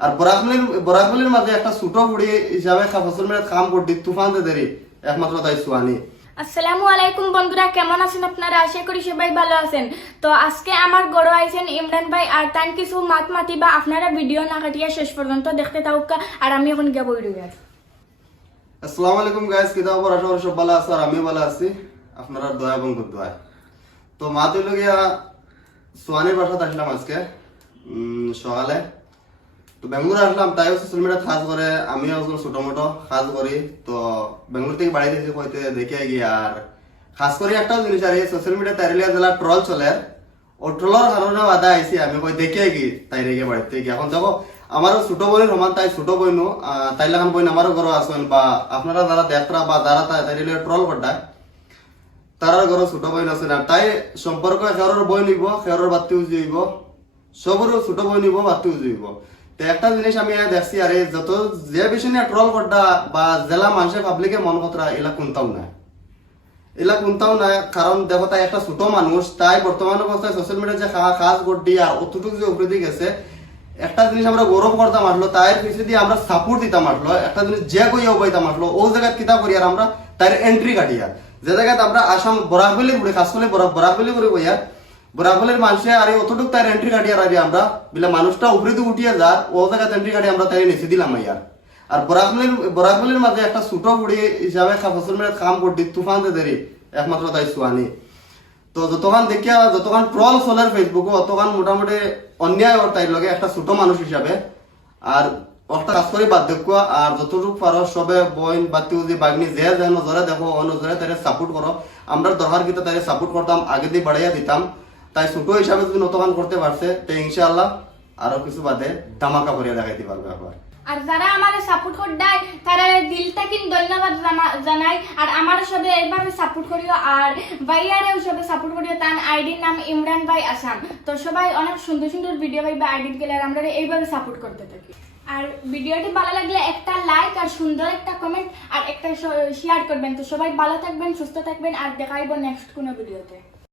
আর বরাকবলির মাঝে একটা ছোট বুড়ি হিসাবে ফসল মেরাত কাম করতি তুফান দেরি একমাত্র তাই সুয়ানি। আসসালামু আলাইকুম বন্ধুরা, কেমন আছেন আপনারা? আশা করি সবাই ভালো আছেন। তো আজকে আমার গড় আইছেন ইমরান ভাই, আর তান কিছু মাতি বা আপনারা ভিডিও না কাটিয়া শেষ পর্যন্ত দেখতে থাকুক। আর আমি এখন গিয়ে বই রয়ে আছি। আসসালামু আলাইকুম গাইস, কি খবর? আশা করি সব ভালো আছে আর আমিও ভালো আছি আপনারা দয়া এবং দোয়ায়। তো মা তুই গিয়া সুয়ানির বাসাতে আসলাম আজকে সকালে। তো বেঙ্গুর আসলাম, তাইও সোশ্যাল মিডিয়া কাজ করে, আমিও ছোট মোটো কাজ করি। তো বেঙ্গুর থেকে বাড়িতে এসে কইতে দেখে গিয়ে আর খাস করে একটা জিনিস আর সোশ্যাল মিডিয়া তাইরিয়া জেলা ট্রল চলে, ও ট্রলের কারণে বাধা আইসি আমি কই দেখে গিয়ে তাইরে গিয়ে বাড়িতে গিয়ে। এখন দেখো আমারও ছোট বোনের সমান, তাই ছোট বইনু তাই লাগান বইন আমারও ঘর আসেন বা আপনারা যারা দেখরা বা যারা তাইরে ট্রল করতায় তারার ঘর ছোট বইন আছে না, তাই সম্পর্ক খেয়ার বই নিব, খেয়ার বাতি উজিব, সবরও ছোট বই নিব, বাতি উজিব। তো একটা জিনিস আমি দেখছি আরে যত যে বিষয় নিয়ে ট্রল করতা বা জেলা মানুষের পাবলিকের মন কথা এলা কোনটাও না, এলা কোনটাও না। কারণ দেখো তাই একটা ছোট মানুষ, তাই বর্তমান অবস্থায় সোশ্যাল মিডিয়া যে কাজ করতে আর অতটুকু যে উপরে দিয়ে গেছে, একটা জিনিস আমরা গৌরব করতাম আসলো, তাই পিছিয়ে দিয়ে আমরা সাপোর্ট দিতাম আসলো, একটা জিনিস যে কইয়া উপাইতাম আসলো ও জায়গায় কিতা করি আর আমরা তার এন্ট্রি কাটিয়া যে জায়গায় আমরা আসাম বরাকবলি ঘুরে খাস করলে বরাকবলি করে বইয়া বরাকবলির মানুষে আর অতটুকু তার এন্ট্রি কাটিয়া রাজি আমরা বিলে মানুষটা উপরে দিয়ে উঠিয়ে যা ও জায়গায় এন্ট্রি কাটিয়ে আমরা তাই নিচে দিলাম ইয়ার। আর বরাকবলির মাঝে একটা ছোট বুড়ি হিসাবে ফসল মেরাত কাম করতি তুফান দেরি একমাত্র তাই সুয়ানি। তো যতক্ষণ দেখিয়া যতক্ষণ ট্রল চলার ফেসবুকে অতক্ষণ মোটামুটি অন্যায় ওর তাই লগে একটা ছোট মানুষ হিসাবে আর একটা কাজ করে বাদ দেখো। আর যতটুকু পারো সবে বইন বাতি উজি বাগনি যে যেন নজরে দেখো ও নজরে তাই সাপোর্ট করো। আমরা দরকার কিতা তাই সাপোর্ট করতাম, আগে দিয়ে বাড়াইয়া দিতাম। তাই ছোট হিসাবে যদি নতখান করতে পারছে তো ইনশাআল্লাহ আরো কিছু বাদে ধামাকা করিয়া দেখাইতে পারবে আবার। আর যারা আমার সাপোর্ট করদায় তারা দিল থেকে ধন্যবাদ জানাই। আর আমার সবে এইভাবে সাপোর্ট করিও, আর ভাইয়ারেও সবে সাপোর্ট করিও। তার আইডির নাম ইমরান ভাই আসাম। তো সবাই অনেক সুন্দর সুন্দর ভিডিও ভাই বা আইডি গেলে আমরা এইভাবে সাপোর্ট করতে থাকি। আর ভিডিওটি ভালো লাগলে একটা লাইক আর সুন্দর একটা কমেন্ট আর একটা শেয়ার করবেন। তো সবাই ভালো থাকবেন, সুস্থ থাকবেন, আর দেখাইব নেক্সট কোনো ভিডিওতে।